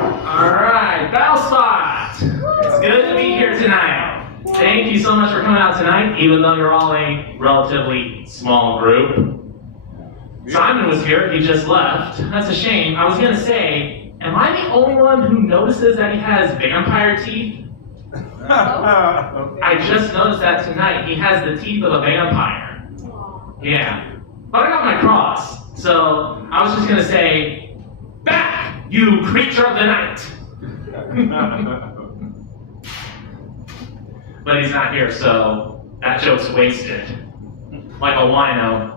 Alright, Battle Spot! It's good to be here tonight. Thank you so much for coming out tonight, even though you're all a relatively small group. Simon was here, he just left. That's a shame. I was gonna say, am I the only one who notices that he has vampire teeth? I just noticed that tonight. He has the teeth of a vampire. Yeah. But I got my cross, so I was just gonna say, back, you creature of the night! But he's not here, so that joke's wasted. Like a wino.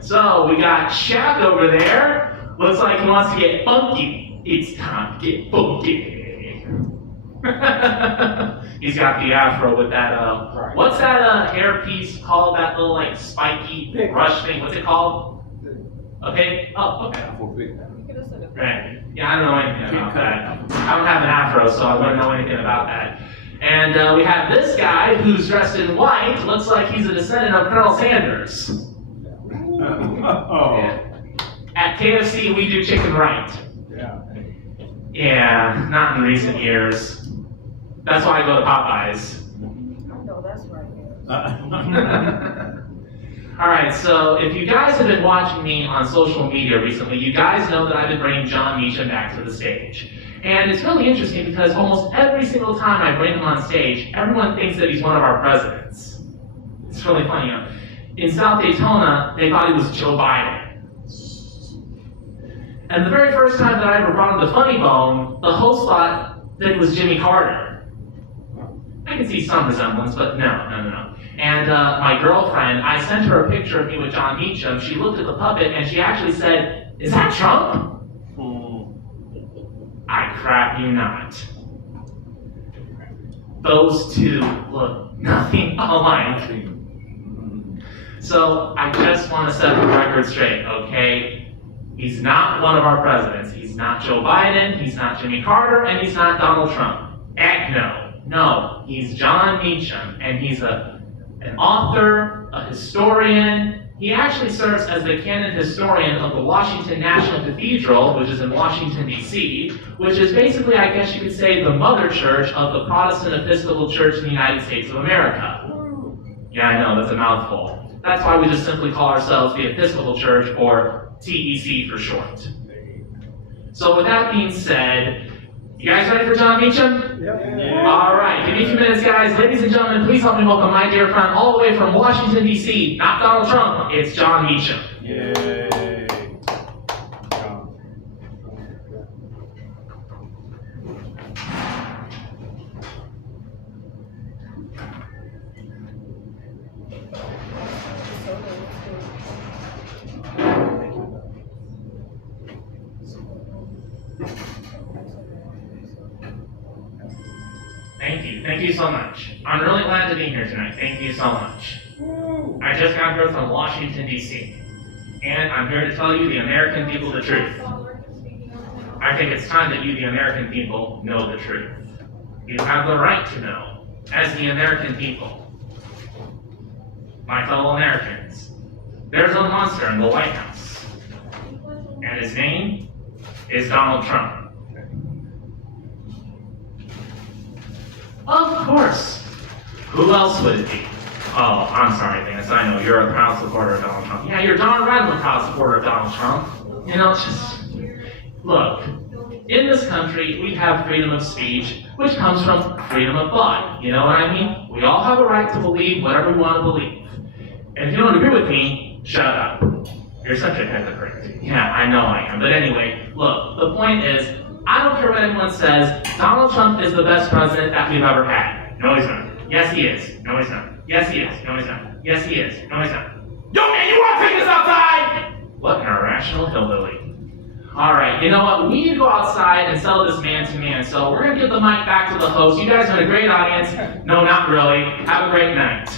So we got Shaq over there. Looks like he wants to get funky. It's time to get funky. He's got the afro with that, what's that hair piece called? That little like spiky brush thing. What's it called? Okay. Oh, okay. Right. Yeah, I don't know anything about that. I don't have an afro, so I wouldn't know anything about that. And we have this guy who's dressed in white. Looks like he's a descendant of Colonel Sanders. Yeah. At KFC, we do chicken right. Yeah, not in recent years. That's why I go to Popeyes. I know that's right. All right, so if you guys have been watching me on social media recently, you guys know that I've been bringing John Meacham back to the stage. And it's really interesting because almost every single time I bring him on stage, everyone thinks that he's one of our presidents. It's really funny. You know? In South Daytona, they thought he was Joe Biden. And the very first time that I ever brought him to Funny Bone, the host thought that it was Jimmy Carter. I can see some resemblance, but no. And my girlfriend, I sent her a picture of me with John Meacham. She looked at the puppet and she actually said, "Is that Trump?" I crap you not. Those two look nothing alike. So I just want to set the record straight, okay? He's not one of our presidents. He's not Joe Biden, he's not Jimmy Carter, and he's not Donald Trump. Heck no. No, he's John Meacham, and he's an author, a historian. He actually serves as the canon historian of the Washington National Cathedral, which is in Washington, D.C., which is basically, I guess you could say, the mother church of the Protestant Episcopal Church in the United States of America. Yeah, I know, that's a mouthful. That's why we just simply call ourselves the Episcopal Church, or TEC for short. So with that being said, you guys ready for John Meacham? Yep. Yeah. All right, give me a few minutes, guys. Ladies and gentlemen, please help me welcome my dear friend all the way from Washington, D.C., not Donald Trump, it's John Meacham. Yay. Thank you so much. I'm really glad to be here tonight. Thank you so much. I just got here from Washington, D.C., and I'm here to tell you, the American people, the truth. I think it's time that you, the American people, know the truth. You have the right to know, as the American people. My fellow Americans, there's a monster in the White House, and his name is Donald Trump. Of course. Who else would it be? Oh, I'm sorry, Vance. I know you're a proud supporter of Donald Trump. Yeah, you're darn right I'm a proud supporter of Donald Trump. You know, just look. In this country, we have freedom of speech, which comes from freedom of thought. You know what I mean? We all have a right to believe whatever we want to believe. And if you don't agree with me, shut up. You're such a hypocrite. Yeah, I know I am. But anyway, look, the point is, I don't care what anyone says, Donald Trump is the best president that we've ever had. No, he's not. Yes, he is. No, he's not. Yes, he is. No, he's not. Yes, he is. No, he's not. Yo, man, you want to take this outside? What an irrational hillbilly. All right, you know what? We need to go outside and settle this man-to-man. So we're going to give the mic back to the host. You guys are a great audience. No, not really. Have a great night.